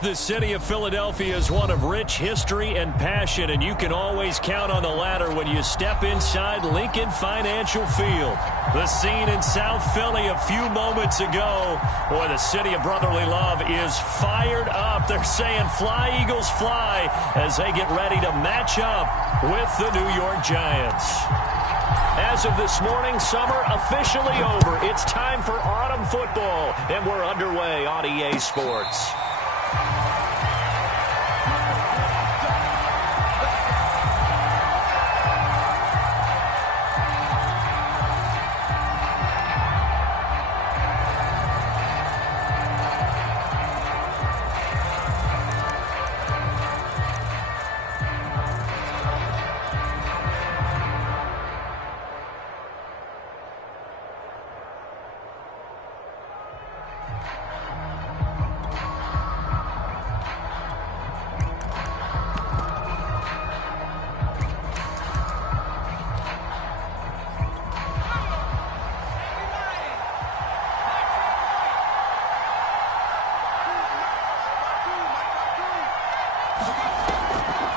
The city of Philadelphia is one of rich history and passion, and you can always count on the latter when you step inside Lincoln Financial Field. The scene in South Philly a few moments ago. Boy, the city of brotherly love is fired up. They're saying fly, Eagles, fly, as they get ready to match up with the New York Giants. As of this morning, summer officially over. It's time for autumn football, and we're underway on EA Sports.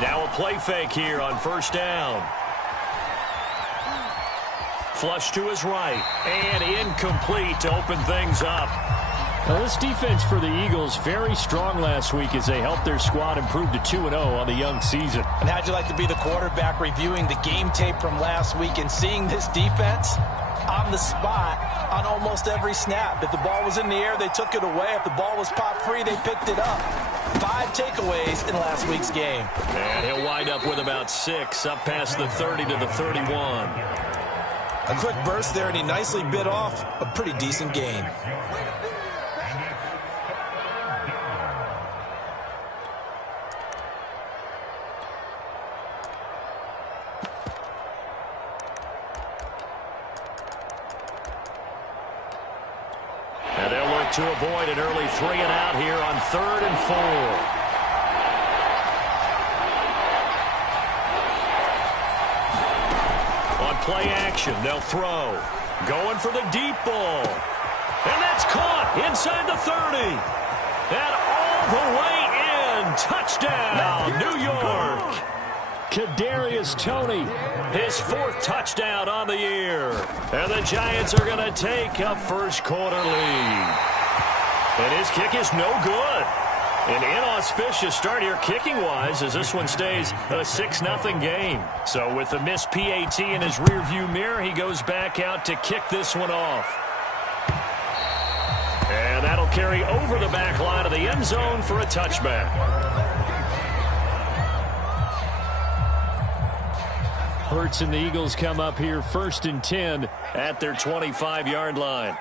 Now a play fake here on first down. Flush to his right, and incomplete to open things up. Now this defense for the Eagles, very strong last week as they helped their squad improve to 2-0 on the young season. And how'd you like to be the quarterback reviewing the game tape from last week and seeing this defense on the spot on almost every snap? If the ball was in the air, they took it away. If the ball was pop free, they picked it up. 5 takeaways in last week's game. And he'll wind up with about 6, up past the 30 to the 31. A quick burst there, and he nicely bit off a pretty decent gain. And they'll look to avoid an early 3-and-out here on 3rd and 4. Play action, they'll throw. Going for the deep ball. And that's caught inside the 30. And all the way in. Touchdown, New York. Kadarius Toney. His 4th touchdown on the year. And the Giants are going to take a first quarter lead. And his kick is no good. An inauspicious start here kicking-wise as this one stays a 6-0 game. So with the missed PAT in his rearview mirror, he goes back out to kick this one off. And that'll carry over the back line of the end zone for a touchback. Hurts and the Eagles come up here 1st and 10 at their 25-yard line.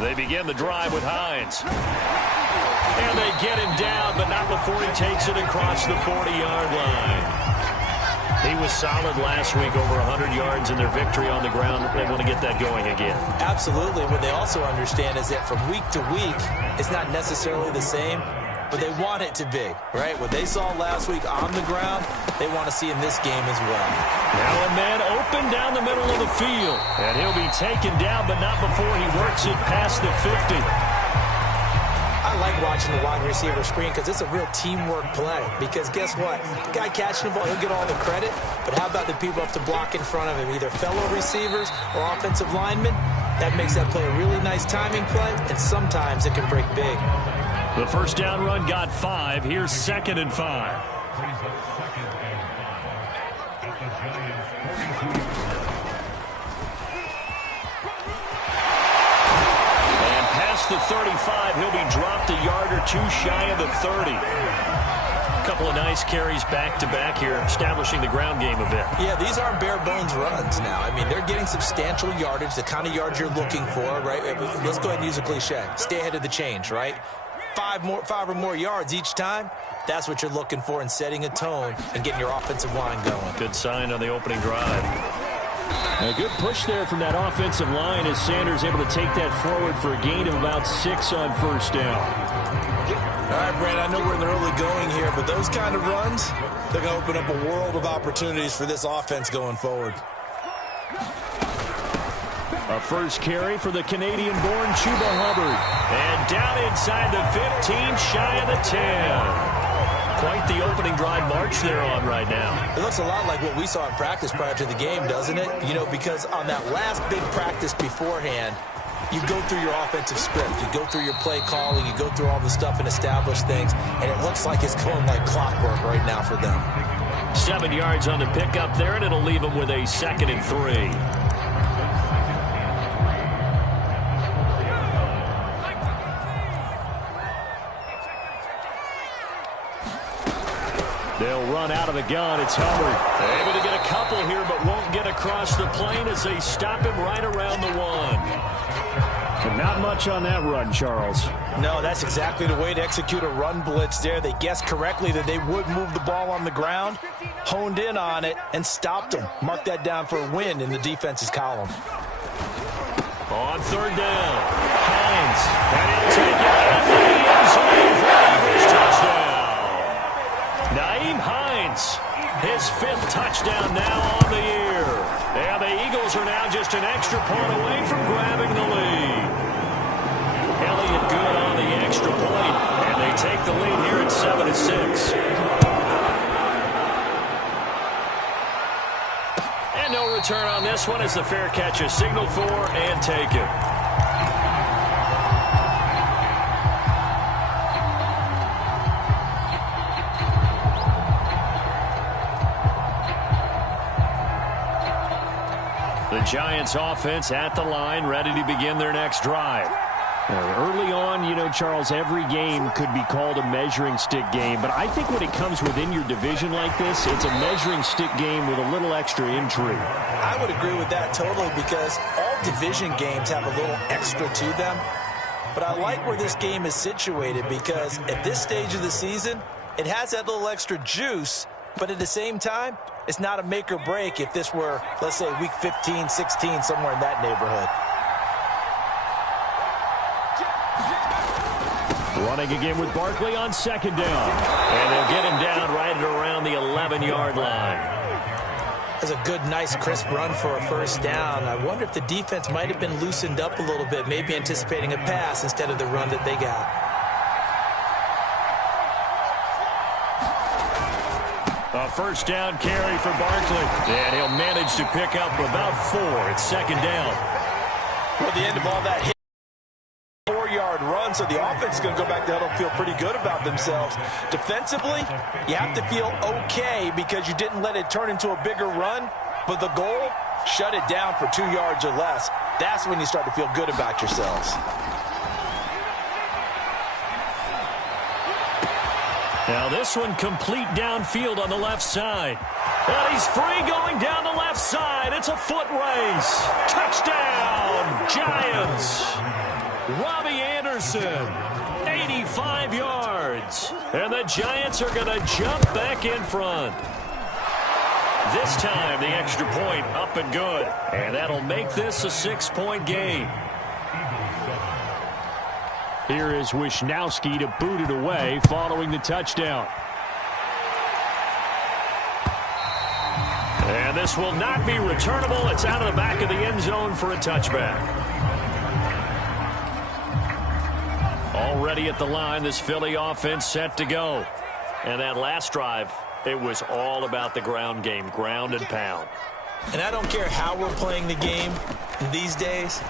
They begin the drive with Hines. And they get him down, but not before he takes it across the 40-yard line. He was solid last week, over 100 yards in their victory on the ground. They want to get that going again. Absolutely. What they also understand is that from week to week, it's not necessarily the same, but they want it to be, right? What they saw last week on the ground, they want to see in this game as well. Now a man open down the middle of the field. And he'll be taken down, but not before he works it past the 50. I like watching the wide receiver screen because it's a real teamwork play. Because guess what? The guy catching the ball, he'll get all the credit. But how about the people up to block in front of him, either fellow receivers or offensive linemen? That makes that play a really nice timing play, and sometimes it can break big. The first down run got 5. Here's 2nd and 5. And past the 35, he'll be dropped a yard or 2 shy of the 30. A couple of nice carries back-to-back here, establishing the ground game a bit. Yeah, these aren't bare-bones runs now. I mean, they're getting substantial yardage, the kind of yards you're looking for, right? Let's go ahead and use a cliche. Stay ahead of the change, right? 5 or more yards each time, that's what you're looking for in setting a tone and getting your offensive line going. Good sign on the opening drive. A good push there from that offensive line as Sanders able to take that forward for a gain of about 6 on first down. All right, Brandon, I know we're in the early going here, but those kind of runs, they're going to open up a world of opportunities for this offense going forward. A first carry for the Canadian-born Chuba Hubbard. And down inside the 15, shy of the 10. Quite the opening drive march they're on right now. It looks a lot like what we saw in practice prior to the game, doesn't it? You know, because on that last big practice beforehand, you go through your offensive script. You go through your play calling. You go through all the stuff and establish things. And it looks like it's going like clockwork right now for them. 7 yards on the pickup there, and it'll leave them with a 2nd and 3. They'll run out of the gun. It's Hubbard. Able to get a couple here, but won't get across the plane as they stop him right around the 1. But not much on that run, Charles. No, that's exactly the way to execute a run blitz there. They guessed correctly that they would move the ball on the ground, honed in on it, and stopped them. Mark that down for a win in the defense's column. On 3rd down, Hines. And he'll take it out of the end zone for Eagles touchdown. Nyheim Hines, his 5th touchdown now on the year. And the Eagles are now just an extra point away from grabbing the lead. Elliott good on the extra point, and they take the lead here at 7-6. And no return on this one as the fair catch is signaled for and taken. The Giants offense at the line, ready to begin their next drive. Early on, you know, Charles, every game could be called a measuring stick game. But I think when it comes within your division like this, it's a measuring stick game with a little extra intrigue. I would agree with that totally because all division games have a little extra to them. But I like where this game is situated because at this stage of the season, it has that little extra juice. But at the same time, it's not a make or break if this were, let's say, week 15, 16, somewhere in that neighborhood. Running again with Barkley on 2nd down. And they'll get him down right at around the 11-yard line. That's a good, nice, crisp run for a 1st down. I wonder if the defense might have been loosened up a little bit, maybe anticipating a pass instead of the run that they got. A 1st down carry for Barkley. And he'll manage to pick up about 4 at 2nd down. Well, the end of all that hit. 4-yard run, so the offense is going to go back to huddle and feel pretty good about themselves. Defensively, you have to feel okay because you didn't let it turn into a bigger run, but the goal, shut it down for 2 yards or less. That's when you start to feel good about yourselves. Now this one complete downfield on the left side. And he's free going down the left side. It's a foot race. Touchdown, Giants. Robbie Anderson, 85 yards. And the Giants are going to jump back in front. This time the extra point up and good. And that'll make this a 6-point game. Here is Wisnowski to boot it away following the touchdown. And this will not be returnable. It's out of the back of the end zone for a touchback. Already at the line, this Philly offense set to go. And that last drive, it was all about the ground game, ground and pound. And I don't care how we're playing the game these days,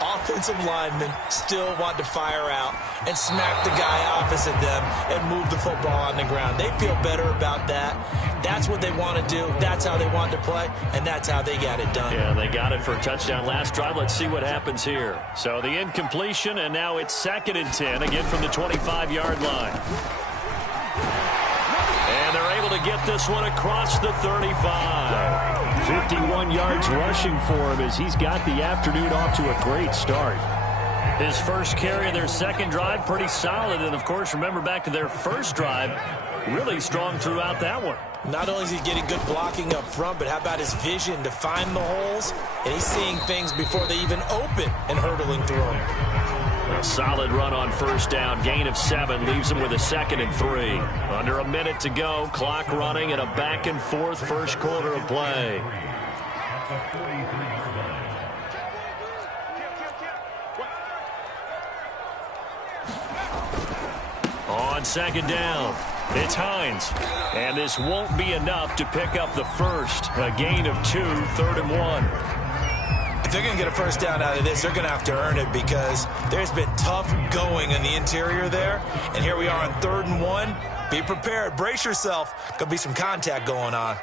offensive linemen still want to fire out and smack the guy opposite them and move the football on the ground. They feel better about that. That's what they want to do. That's how they want to play, and that's how they got it done. Yeah, they got it for a touchdown last drive. Let's see what happens here. So the incompletion, and now it's 2nd and 10, again from the 25-yard line. And they're able to get this one across the 35. 51 yards rushing for him as he's got the afternoon off to a great start. His first carry of their second drive, pretty solid. And, of course, remember back to their first drive, really strong throughout that one. Not only is he getting good blocking up front, but how about his vision to find the holes? And he's seeing things before they even open and hurdling through them. A solid run on first down. Gain of 7 leaves him with a 2nd and 3. Under a minute to go. Clock running and a back-and-forth first quarter of play. on second down. It's Hines. And this won't be enough to pick up the first. A gain of 2, 3rd and 1. If they're going to get a first down out of this, they're going to have to earn it because there's been tough going in the interior there. And here we are on 3rd and 1. Be prepared. Brace yourself. Could be some contact going on.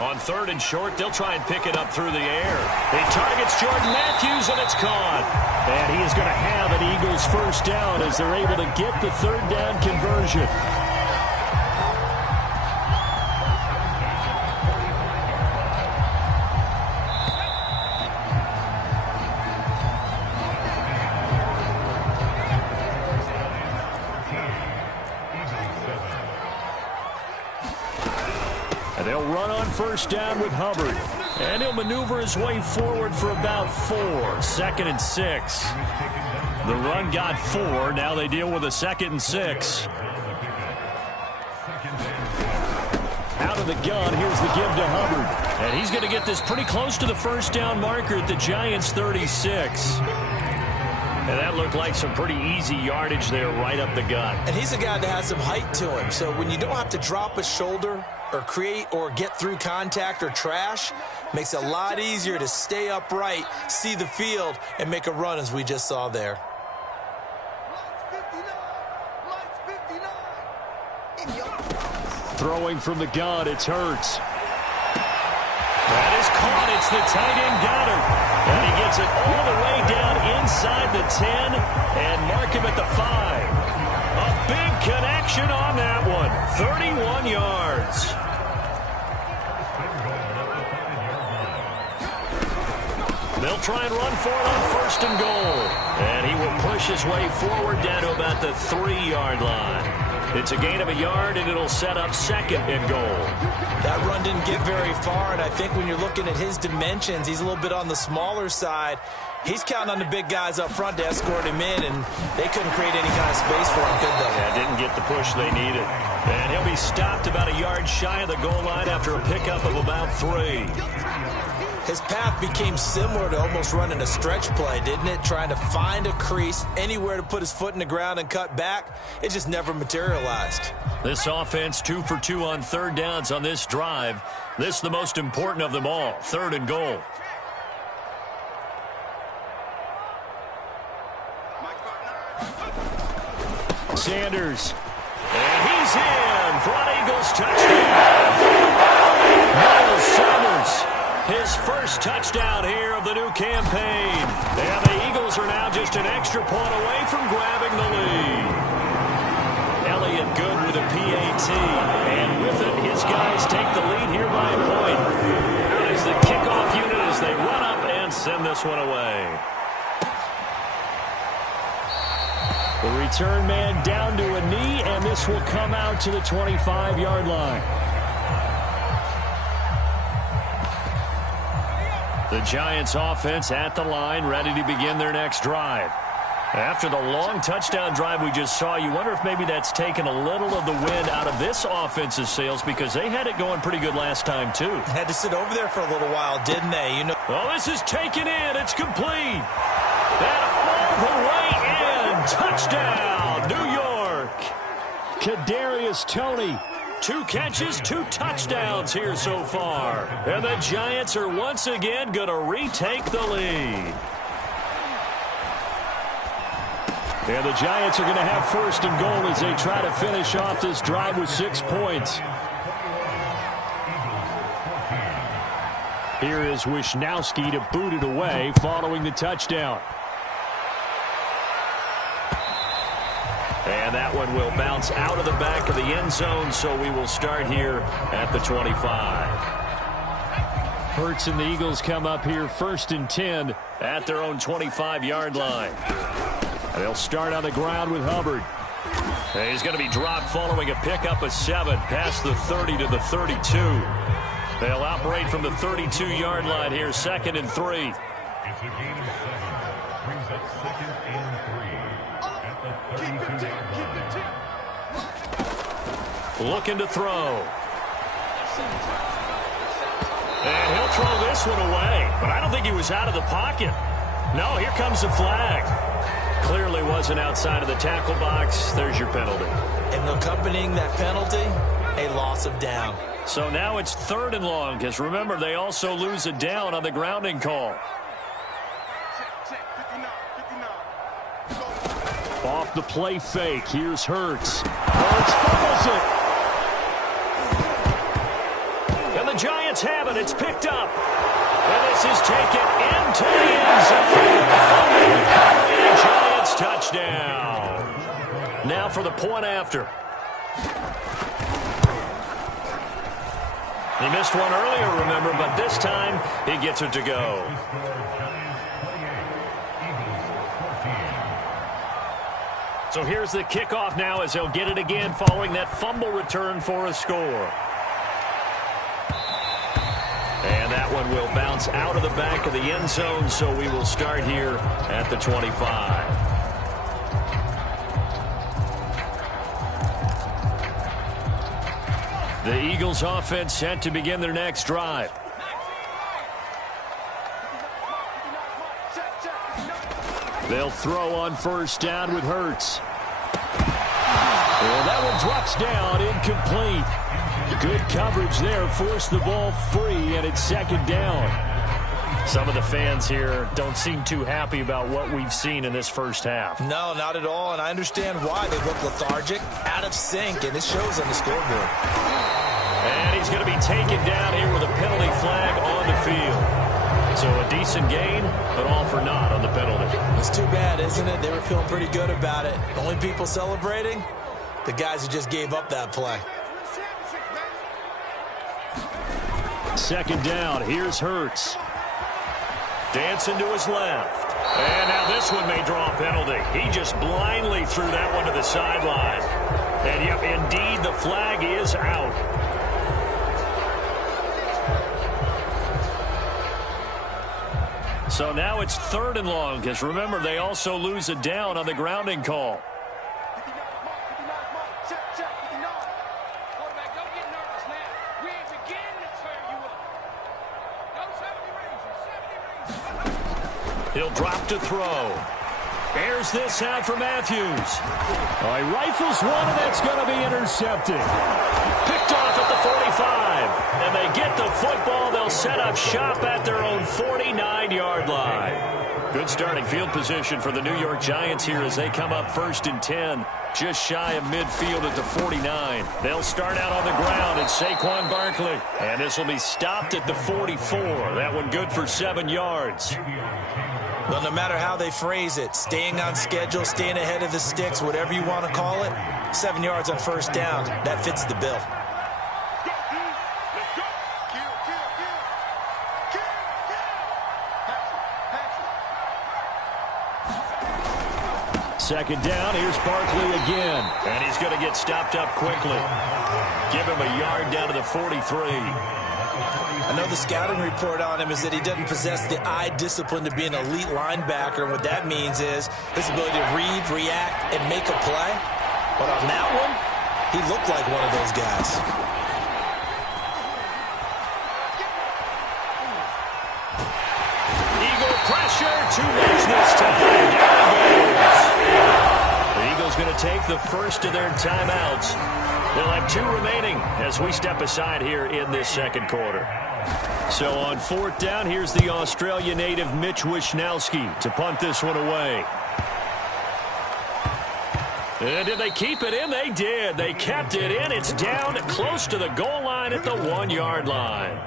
On 3rd and short, they'll try and pick it up through the air. It targets Jordan Matthews, and it's caught. And he is going to have an Eagles first down as they're able to get the 3rd down conversion. And they'll run on first down with Hubbard. And he'll maneuver his way forward for about 4. 2nd and 6. The run got 4. Now they deal with a 2nd and 6. Out of the gun, here's the give to Hubbard. And he's going to get this pretty close to the first down marker at the Giants' 36. And that looked like some pretty easy yardage there right up the gut. And he's a guy that has some height to him. So when you don't have to drop a shoulder or create or get through contact or trash, makes it a lot easier to stay upright, see the field, and make a run as we just saw there. Throwing from the gun, it's Hurts. That is caught. It's the tight end Goddard. And he gets it all the way down inside the 10 and mark him at the 5. A big connection on that one. 31 yards. They'll try and run for it on 1st and goal. And he will push his way forward down to about the 3-yard line. It's a gain of a yard, and it'll set up 2nd and goal. That run didn't get very far, and I think when you're looking at his dimensions, he's a little bit on the smaller side. He's counting on the big guys up front to escort him in, and they couldn't create any kind of space for him, could they? Yeah, didn't get the push they needed. And he'll be stopped about a yard shy of the goal line after a pickup of about 3. His path became similar to almost running a stretch play, didn't it? Trying to find a crease, anywhere to put his foot in the ground and cut back. It just never materialized. This offense 2 for 2 on 3rd downs on this drive. This is the most important of them all, 3rd and goal. Sanders. And he's in for an Eagles touchdown. Miles Sanders. His first touchdown here of the new campaign. And the Eagles are now just an extra point away from grabbing the lead. Elliott good with a PAT. And with it, his guys take the lead here by a point. Out is the kickoff unit as they run up and send this one away. The return man down to a knee, and this will come out to the 25-yard line. The Giants offense at the line, ready to begin their next drive. After the long touchdown drive we just saw, you wonder if maybe that's taken a little of the wind out of this offense's sails because they had it going pretty good last time, too. Had to sit over there for a little while, didn't they? You know. Oh, this is taken in. It's complete. And all the way in. Touchdown, New York. Kadarius Toney. 2 catches, 2 touchdowns here so far. And the Giants are once again going to retake the lead. And the Giants are going to have 1st and goal as they try to finish off this drive with 6 points. Here is Wisnowski to boot it away following the touchdown. And that one will bounce out of the back of the end zone, so we will start here at the 25. Hurts and the Eagles come up here 1st and 10 at their own 25-yard line. They'll start on the ground with Hubbard. And he's going to be dropped following a pickup of 7 past the 30 to the 32. They'll operate from the 32-yard line here, 2nd and 3. It's a gain of 7. Brings up 2nd and 3 at the 32. Looking to throw. And he'll throw this one away. But I don't think he was out of the pocket. No, here comes the flag. Clearly wasn't outside of the tackle box. There's your penalty. And accompanying that penalty, a loss of down. So now it's 3rd and long, because remember, they also lose a down on the grounding call. Off the play fake, here's Hurts. Hurts fumbles it. And the Giants have it. It's picked up. And this is taken into the end zone. Giants touchdown. Now for the point after. He missed one earlier, remember, but this time he gets it to go. So here's the kickoff now as they'll get it again following that fumble return for a score. And that one will bounce out of the back of the end zone, so we will start here at the 25. The Eagles offense set to begin their next drive. They'll throw on 1st down with Hurts. Well, that one drops down, incomplete. Good coverage there, forced the ball free, and it's 2nd down. Some of the fans here don't seem too happy about what we've seen in this first half. No, not at all, and I understand why. They look lethargic, out of sync, and it shows on the scoreboard. And he's going to be taken down here with a penalty flag on the field. So a decent gain, but all for naught on the penalty. It's too bad, isn't it? They were feeling pretty good about it. Only people celebrating, the guys who just gave up that play. 2nd down, here's Hurts. Dancing to his left. And now this one may draw a penalty. He just blindly threw that one to the sideline. And yep, indeed, the flag is out. So now it's 3rd and long, because remember, they also lose a down on the grounding call. He'll drop to throw. Here's this out for Matthews. He rifles one, and that's going to be intercepted. Picked off at the 45. And they get the football. They'll set up shop at their own 49-yard line. Good starting field position for the New York Giants here as they come up 1st and 10. Just shy of midfield at the 49. They'll start out on the ground. It's Saquon Barkley. And this will be stopped at the 44. That one good for 7 yards. Well, no matter how they phrase it, staying on schedule, staying ahead of the sticks, whatever you want to call it, 7 yards on 1st down, that fits the bill. Second down, here's Barkley again. And he's going to get stopped up quickly. Give him a yard down to the 43. I know the scouting report on him is that he doesn't possess the eye discipline to be an elite linebacker. And what that means is his ability to read, react, and make a play. But on that one, he looked like one of those guys. Eagle pressure, too much this time. Down he goes. The Eagles going to take the first of their timeouts. They'll have 2 remaining as we step aside here in this 2nd quarter. So on 4th down, here's the Australia native Mitch Wishnowsky to punt this one away. And did they keep it in? They did. They kept it in. It's down close to the goal line at the 1-yard line.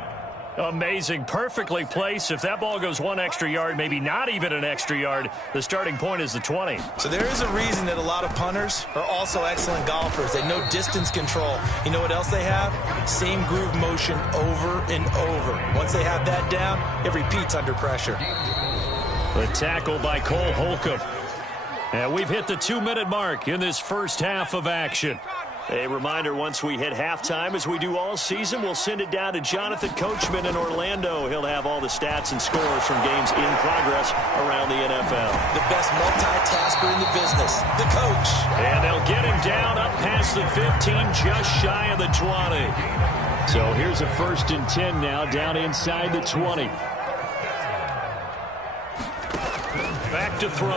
Amazing. Perfectly placed. If that ball goes 1 extra yard, maybe not even an extra yard, the starting point is the 20. So there is a reason that a lot of punters are also excellent golfers. They know distance control. You know what else they have? Same groove motion over and over. Once they have that down, it repeats under pressure. The tackle by Cole Holcomb. And we've hit the 2-minute mark in this first half of action. A reminder, once we hit halftime, as we do all season, we'll send it down to Jonathan Coachman in Orlando. He'll have all the stats and scores from games in progress around the NFL. The best multitasker in the business, the coach. And they'll get him down up past the 15, just shy of the 20. So here's a 1st and 10 now, down inside the 20. Back to throw.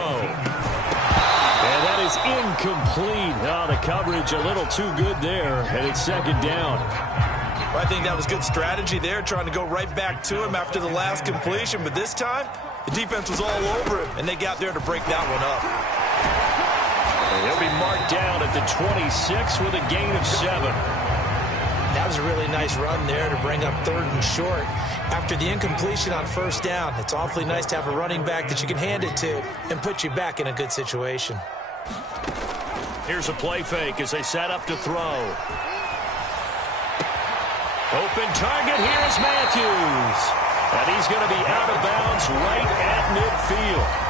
And that is incomplete. Oh, the coverage a little too good there, and it's 2nd down. Well, I think that was good strategy there, trying to go right back to him after the last completion. But this time, the defense was all over him, and they got there to break that one up. And he'll be marked down at the 26 with a gain of 7. That was a really nice run there to bring up 3rd and short. After the incompletion on 1st down, it's awfully nice to have a running back that you can hand it to and put you back in a good situation. Here's a play fake as they set up to throw. Open target, here's Matthews. And he's going to be out of bounds right at midfield.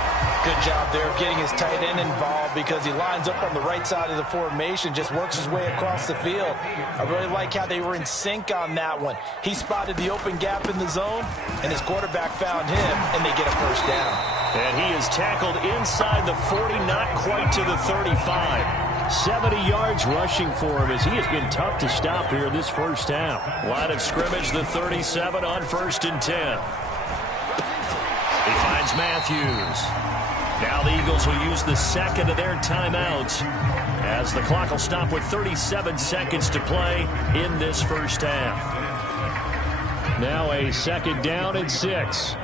Good job there of getting his tight end involved because he lines up on the right side of the formation, just works his way across the field. I really like how they were in sync on that one. He spotted the open gap in the zone, and his quarterback found him, and they get a 1st down. And he is tackled inside the 40, not quite to the 35. 70 yards rushing for him as he has been tough to stop here in this 1st half. Line of scrimmage, the 37 on 1st and 10. He finds Matthews. Now the Eagles will use the 2nd of their timeouts as the clock will stop with 37 seconds to play in this 1st half. Now a 2nd down and 6.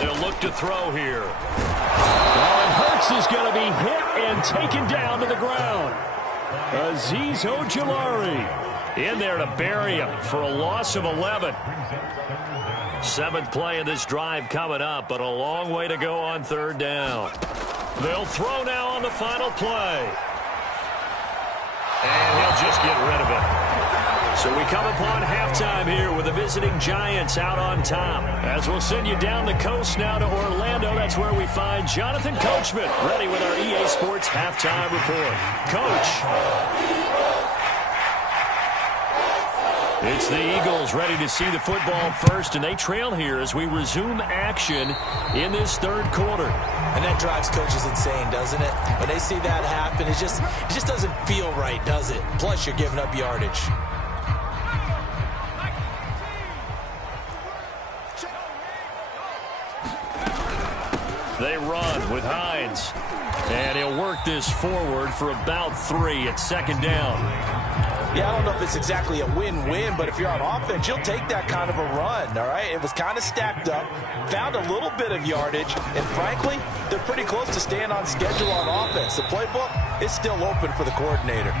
They'll look to throw here. And Hurts is going to be hit and taken down to the ground. Azeez Ojulari in there to bury him for a loss of 11. 7th play of this drive coming up, but a long way to go on 3rd down. They'll throw now on the final play. And he'll just get rid of it. So we come upon halftime here with the visiting Giants out on top. As we'll send you down the coast now to Orlando, that's where we find Jonathan Coachman ready with our EA Sports halftime report. Coach. It's the Eagles ready to see the football first, and they trail here as we resume action in this 3rd quarter. And that drives coaches insane, doesn't it? When they see that happen, it just doesn't feel right, does it? Plus, you're giving up yardage. They run with Hines. And he'll work this forward for about 3 at 2nd down. Yeah, I don't know if it's exactly a win-win, but if you're on offense, you'll take that kind of a run, all right? It was kind of stacked up, found a little bit of yardage, and frankly, they're pretty close to staying on schedule on offense. The playbook is still open for the coordinator.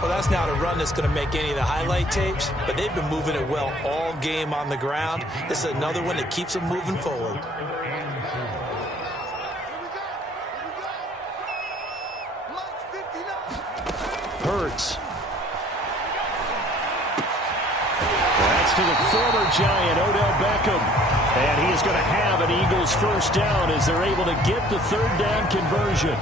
Well, that's not a run that's going to make any of the highlight tapes, but they've been moving it well all game on the ground. This is another one that keeps them moving forward. Hurts. That's to the former Giant, Odell Beckham. And he is going to have an Eagles 1st down as they're able to get the 3rd down conversion.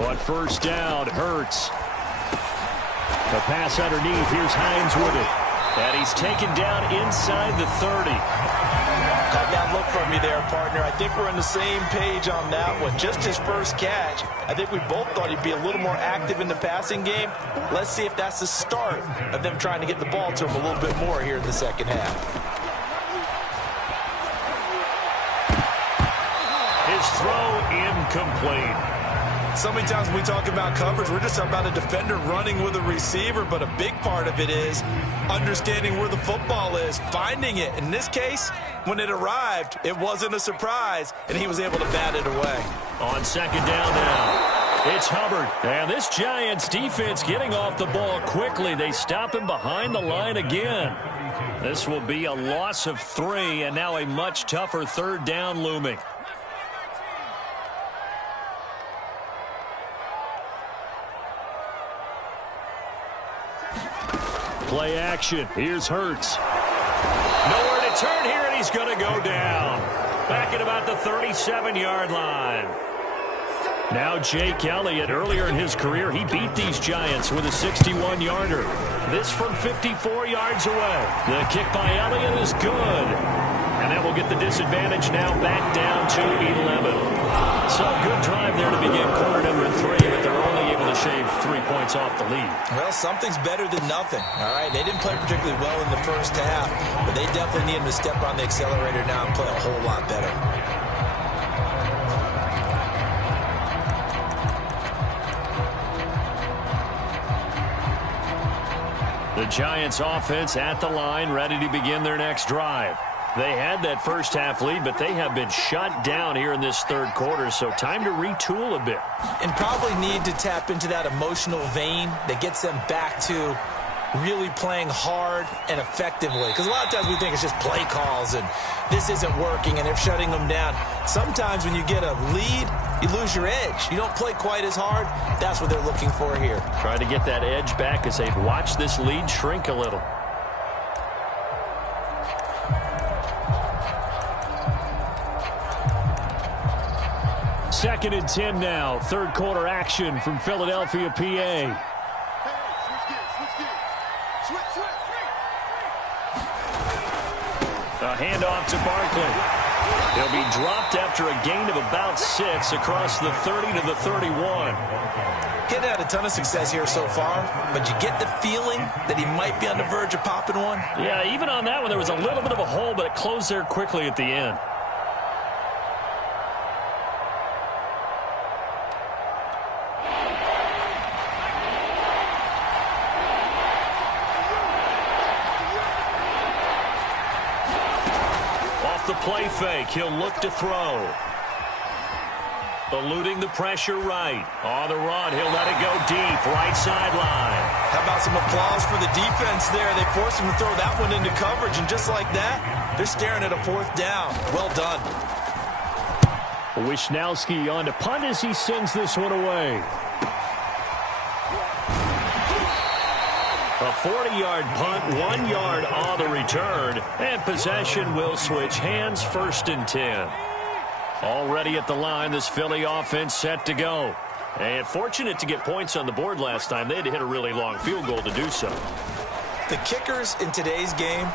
On 1st down, Hurts. The pass underneath. Here's Hines with it. And he's taken down inside the 30. Caught that look from me there, partner. I think we're on the same page on that one. Just his 1st catch. I think we both thought he'd be a little more active in the passing game. Let's see if that's the start of them trying to get the ball to him a little bit more here in the 2nd half. His throw incomplete. So many times when we talk about coverage, we're just talking about a defender running with a receiver, but a big part of it is understanding where the football is, finding it. In this case, when it arrived, it wasn't a surprise, and he was able to bat it away. On 2nd down now, it's Hubbard. And this Giants defense getting off the ball quickly. They stop him behind the line again. This will be a loss of 3, and now a much tougher 3rd down looming. Play action. Here's Hurts. Nowhere to turn here, and he's going to go down. Back at about the 37-yard line. Now Jake Elliott, earlier in his career, he beat these Giants with a 61-yarder. This from 54 yards away. The kick by Elliott is good. And that will get the disadvantage now back down to 11. So a good drive there to begin quarter number 3, but they're only able to shave 3 points off the lead. Well, something's better than nothing. All right, they didn't play particularly well in the first half, but they definitely need him to step on the accelerator now and play a whole lot better. The Giants offense at the line, ready to begin their next drive. They had that first half lead, but they have been shut down here in this third quarter, so time to retool a bit. And probably need to tap into that emotional vein that gets them back to really playing hard and effectively. Because a lot of times we think it's just play calls and this isn't working and they're shutting them down. Sometimes when you get a lead, you lose your edge. You don't play quite as hard. That's what they're looking for here. Try to get that edge back as they've watched this lead shrink a little. Second and 10 now. Third quarter action from Philadelphia, PA. A handoff to Barkley. He'll be dropped after a gain of about 6 across the 30 to the 31. He's had a ton of success here so far, but you get the feeling that he might be on the verge of popping one. Yeah, even on that one, there was a little bit of a hole, but it closed there quickly at the end. The play fake. He'll look to throw. Eluding the pressure right. On the run. He'll let it go deep. Right sideline. How about some applause for the defense there? They forced him to throw that one into coverage, and just like that, they're staring at a fourth down. Well done. Wisnowski on to punt as he sends this one away. A 40-yard punt, 1 yard on the return, and possession will switch hands, first and 10. Already at the line, this Philly offense set to go. And fortunate to get points on the board last time. They had to hit a really long field goal to do so. The kickers in today's game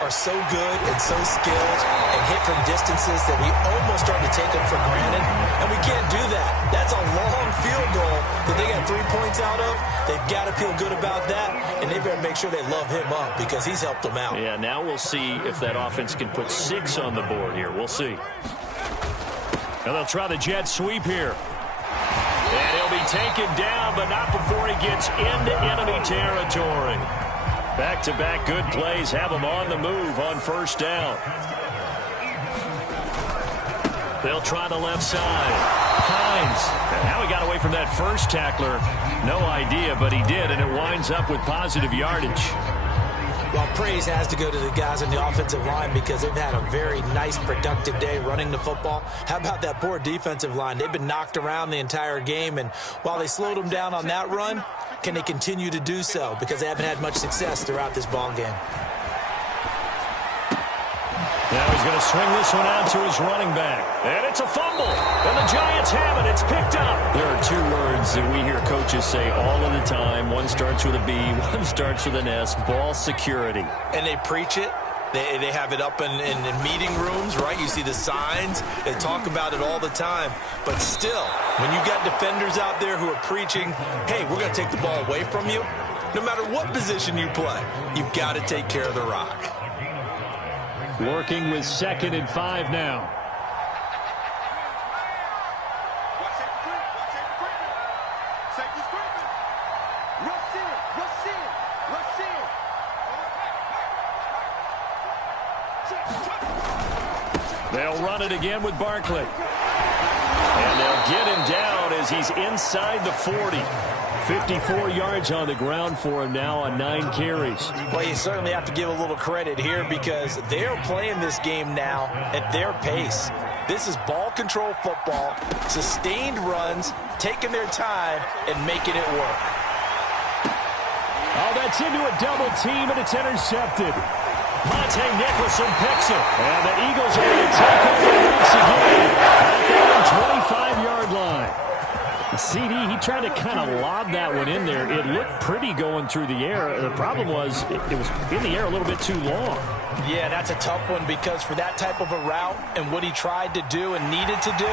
are so good and so skilled and hit from distances that we almost start to take them for granted, and we can't do that. That's a long field goal that they got 3 points out of. They've got to feel good about that, and they better make sure they love him up because he's helped them out. Yeah, now we'll see if that offense can put 6 on the board here. We'll see. And they'll try the jet sweep here. And he'll be taken down, but not before he gets into enemy territory. Back-to-back good plays have him on the move on first down. They'll try the left side. Hines. And how he got away from that first tackler, no idea, but he did, and it winds up with positive yardage. Well, praise has to go to the guys on the offensive line because they've had a very nice, productive day running the football. How about that poor defensive line? They've been knocked around the entire game, and while they slowed them down on that run, can they continue to do so? Because they haven't had much success throughout this ball game. Now he's going to swing this one out to his running back. And it's a fumble. And the Giants have it. It's picked up. There are 2 words that we hear coaches say all of the time. One starts with a B, one starts with an S. Ball security. And they preach it. They have it up in meeting rooms, right? You see the signs. They talk about it all the time. But still, when you got defenders out there who are preaching, hey, we're going to take the ball away from you, no matter what position you play, you've got to take care of the rock. Working with 2nd and 5 now. They'll run it again with Barkley. And they'll get him down as he's inside the 40. 54 yards on the ground for him now on 9 carries. Well, you certainly have to give a little credit here because they're playing this game now at their pace. This is ball control football, sustained runs, taking their time, and making it work. Oh, that's into a double team, and it's intercepted. Monte Nicholson picks it. And the Eagles are going to take over once again at their 25-yard line. CD, he tried to kind of lob that one in there. It looked pretty going through the air. The problem was it was in the air a little bit too long. Yeah, that's a tough one because for that type of a route and what he tried to do and needed to do,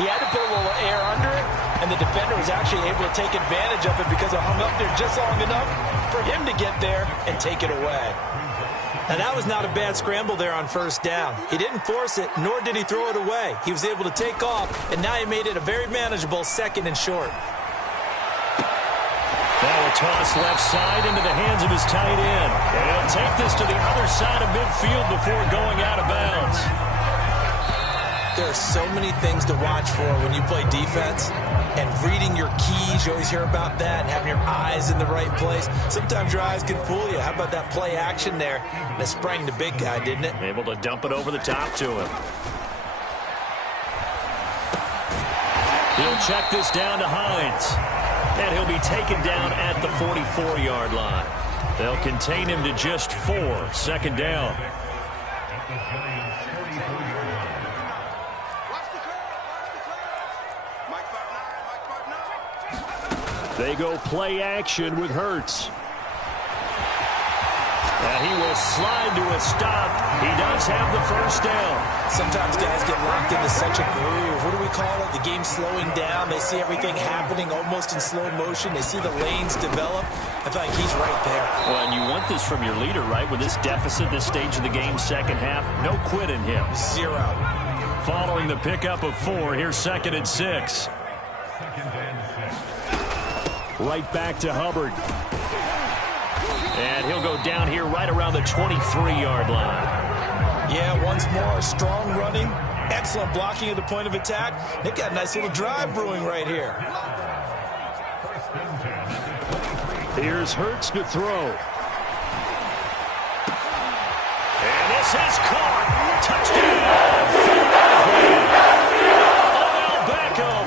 he had to put a little air under it, and the defender was actually able to take advantage of it because it hung up there just long enough for him to get there and take it away. And that was not a bad scramble there on first down. He didn't force it, nor did he throw it away. He was able to take off, and now he made it a very manageable 2nd and short. Now a toss left side into the hands of his tight end. And he'll take this to the other side of midfield before going out of bounds. There are so many things to watch for when you play defense. And reading your keys, you always hear about that, and having your eyes in the right place. Sometimes your eyes can fool you. How about that play action there? And it sprang the big guy, didn't it? Able to dump it over the top to him. He'll check this down to Hines. And he'll be taken down at the 44-yard line. They'll contain him to just 4, 2nd down. They go play action with Hurts. And he will slide to a stop. He does have the first down. Sometimes guys get locked into such a groove. What do we call it? The game's slowing down. They see everything happening almost in slow motion. They see the lanes develop. I feel like he's right there. Well, and you want this from your leader, right? With this deficit, this stage of the game, second half, no quit in him. 0. Following the pickup of 4, here's 2nd and 6. Right back to Hubbard. And he'll go down here right around the 23-yard line. Yeah, once more, strong running, excellent blocking at the point of attack. They've got a nice little drive brewing right here. Here's Hurts to throw. And this is caught. Touchdown. Odell Beckham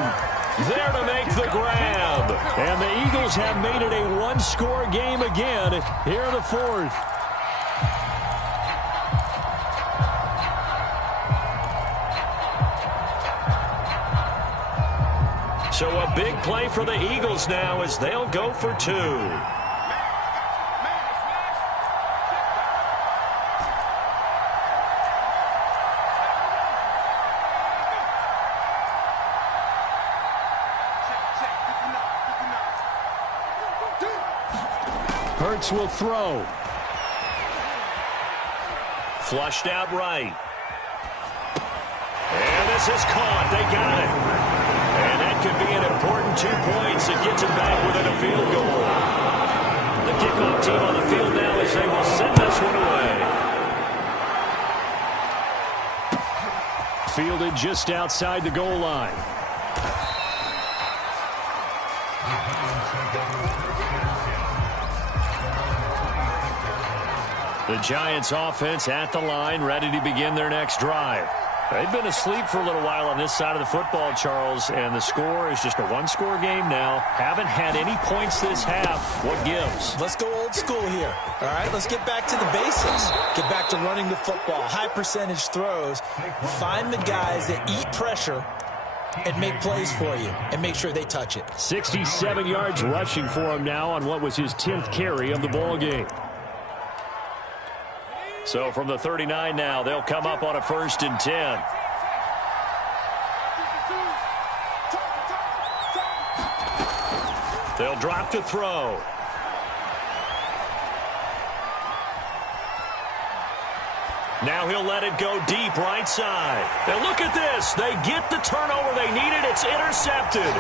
there to make the grab. And the Eagles have made it a one-score game again here in the 4th. So a big play for the Eagles now as they'll go for 2. Hurts will throw. Flushed out right. And this is caught. They got it. And that could be an important 2 points. It gets it back within a field goal. The kickoff team on the field now as they will send this one away. Fielded just outside the goal line. The Giants offense at the line, ready to begin their next drive. They've been asleep for a little while on this side of the football, Charles, and the score is just a one-score game now. Haven't had any points this half. What gives? Let's go old school here. All right, let's get back to the basics. Get back to running the football, high percentage throws. Find the guys that eat pressure and make plays for you and make sure they touch it. 67 yards rushing for him now on what was his 10th carry of the ball game. So from the 39 now, they'll come up on a 1st and 10. They'll drop to throw. Now he'll let it go deep right side. And look at this. They get the turnover they needed. It's intercepted.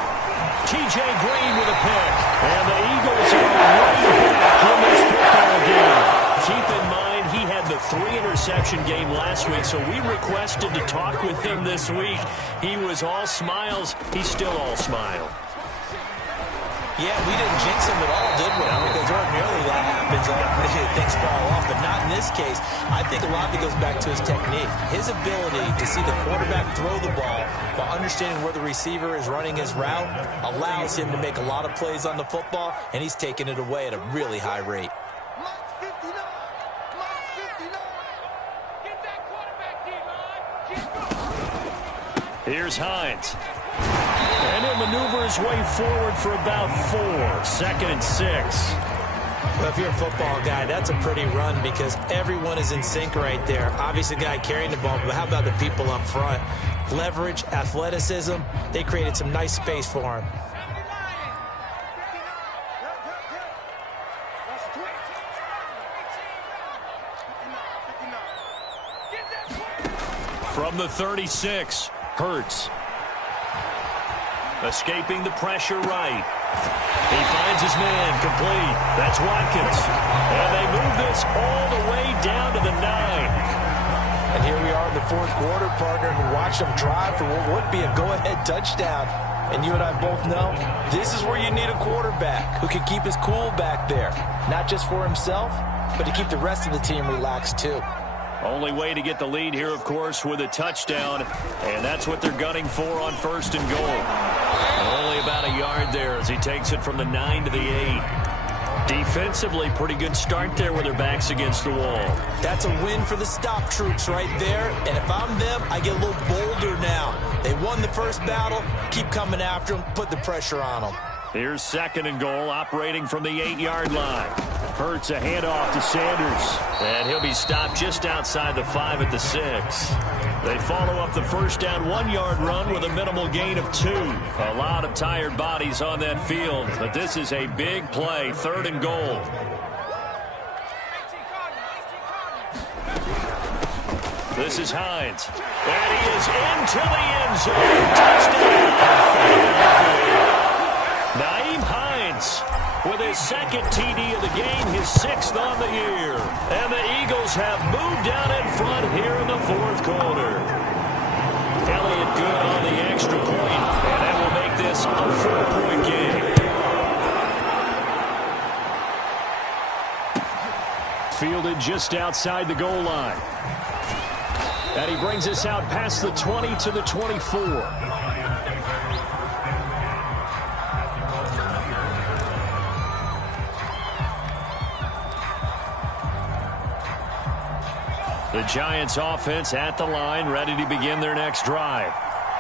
T.J. Green with a pick. And the Eagles are right back in this football game. Keep in mind, he had the 3-interception game last week, so we requested to talk with him this week. He was all smiles. He's still all smile. Yeah, we didn't jinx him at all, did we? Because ordinarily that happens. Things fall off, but not in this case. I think a lot of it goes back to his technique. His ability to see the quarterback throw the ball while understanding where the receiver is running his route allows him to make a lot of plays on the football, and he's taking it away at a really high rate. Here's Hines. And he'll maneuver his way forward for about 4. 2nd and 6. Well, if you're a football guy, that's a pretty run because everyone is in sync right there. Obviously, the guy carrying the ball, but how about the people up front? Leverage, athleticism, they created some nice space for him. From the 36, Hurts. Escaping the pressure right. He finds his man complete. That's Watkins. And they move this all the way down to the 9. And here we are in the 4th quarter, partner, and watch them drive for what would be a go-ahead touchdown. And you and I both know this is where you need a quarterback who can keep his cool back there. Not just for himself, but to keep the rest of the team relaxed too. Only way to get the lead here, of course, with a touchdown. And that's what they're gunning for on 1st and goal. Only about a yard there as he takes it from the 9 to the 8. Defensively, pretty good start there with their backs against the wall. That's a win for the stop troops right there. And if I'm them, I get a little bolder now. They won the first battle. Keep coming after them. Put the pressure on them. Here's 2nd and goal, operating from the 8-yard line. Hurts a handoff to Sanders. And he'll be stopped just outside the 5 at the 6. They follow up the first down 1-yard run with a minimal gain of 2. A lot of tired bodies on that field, but this is a big play, 3rd and goal. This is Hines. And he is into the end zone. Touchdown. Naeem Hines with his 2nd TD of the game, his 6th on the year. And the Eagles have moved down in front here in the 4th quarter. Elliott good on the extra point, and that will make this a 4-point game. Fielded just outside the goal line. And he brings us out past the 20 to the 24. The Giants offense at the line, ready to begin their next drive.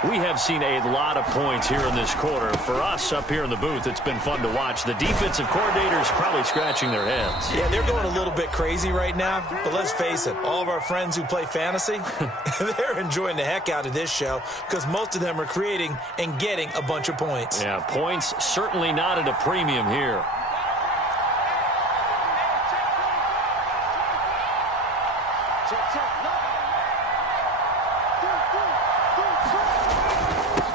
We have seen a lot of points here in this quarter. For us up here in the booth, it's been fun to watch. The defensive coordinators probably scratching their heads. Yeah, they're going a little bit crazy right now. But let's face it, all of our friends who play fantasy, they're enjoying the heck out of this show because most of them are creating and getting a bunch of points. Yeah, points certainly not at a premium here.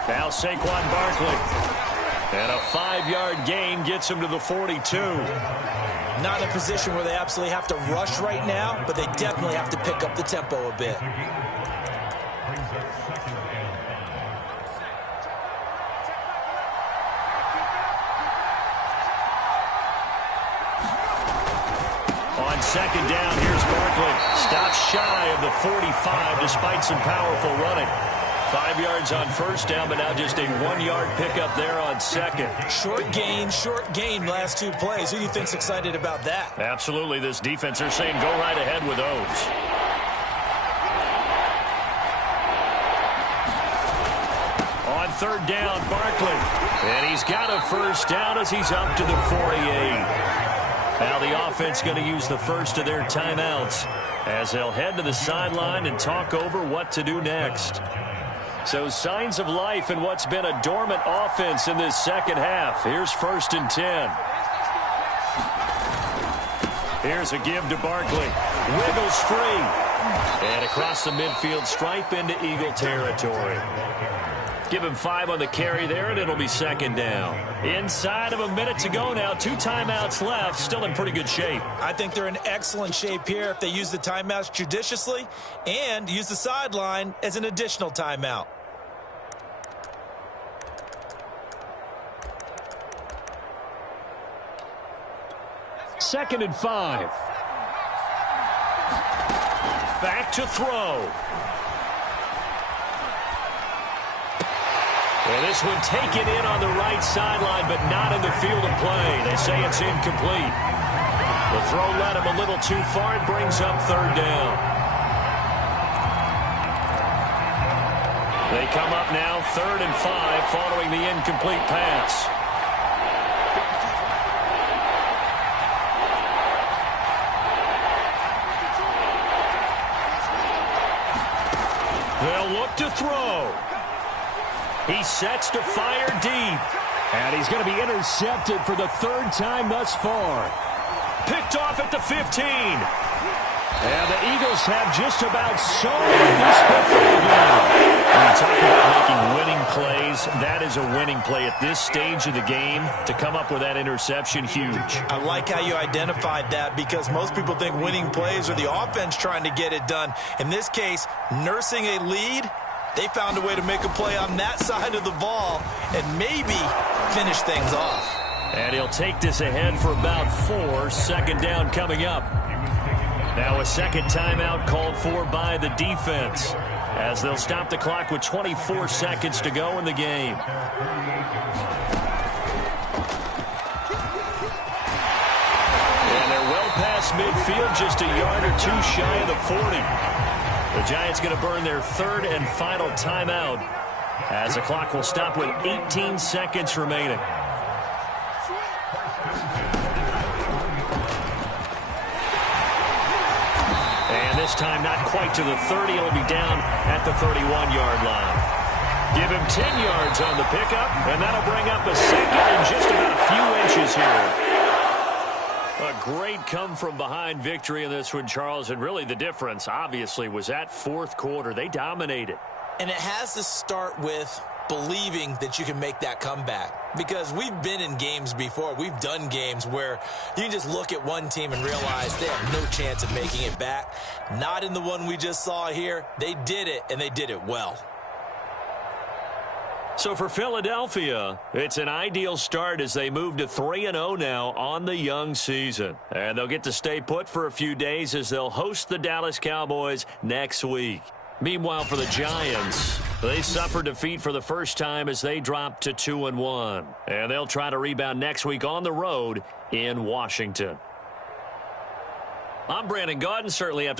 Now Saquon Barkley. And a 5-yard gain gets him to the 42. Not in a position where they absolutely have to rush right now, but they definitely have to pick up the tempo a bit. On 2nd down, here's Barkley. Stops shy of the 45 despite some powerful running. 5 yards on 1st down, but now just a 1-yard pickup there on 2nd. Short gain last 2 plays. Who do you think's excited about that? Absolutely. This defense, they're saying go right ahead with those. On 3rd down, Barkley. And he's got a 1st down as he's up to the 48. Now the offense going to use the first of their timeouts as they'll head to the sideline and talk over what to do next. So signs of life in what's been a dormant offense in this 2nd half. Here's 1st and 10. Here's a give to Barkley. Wiggles free. And across the midfield stripe into Eagle territory. Give him 5 on the carry there, and it'll be 2nd down. Inside of a minute to go now. 2 timeouts left. Still in pretty good shape. I think they're in excellent shape here if they use the timeouts judiciously and use the sideline as an additional timeout. Second and 5. Back to throw. And this one taken in on the right sideline, but not in the field of play. They say it's incomplete. The throw led him a little too far. It brings up 3rd down. They come up now 3rd and 5 following the incomplete pass. They'll look to throw. He sets to fire deep. And he's going to be intercepted for the 3rd time thus far. Picked off at the 15. And the Eagles have just about sewn this football game. When you talk about making winning plays, that is a winning play at this stage of the game. To come up with that interception, huge. I like how you identified that, because most people think winning plays are the offense trying to get it done. In this case, nursing a lead, they found a way to make a play on that side of the ball and maybe finish things off. And he'll take this ahead for about 4. 2nd down coming up. Now a second timeout called for by the defense, as they'll stop the clock with 24 seconds to go in the game. And they're well past midfield, just a yard or 2 shy of the 40. The Giants going to burn their 3rd and final timeout, as the clock will stop with 18 seconds remaining. And this time not quite to the 30. It'll be down at the 31-yard line. Give him 10 yards on the pickup, and that'll bring up a 2nd and just about a few inches here. A great come-from-behind victory in this one, Charles, and really the difference, obviously, was that 4th quarter. They dominated. And it has to start with believing that you can make that comeback, because we've been in games before. We've done games where you can just look at one team and realize they have no chance of making it back. Not in the one we just saw here. They did it, and they did it well. So for Philadelphia, it's an ideal start as they move to 3-0 now on the young season. And they'll get to stay put for a few days as they'll host the Dallas Cowboys next week. Meanwhile, for the Giants, they suffered defeat for the first time as they dropped to 2-1. And they'll try to rebound next week on the road in Washington. I'm Brandon Gaudin. Certainly have to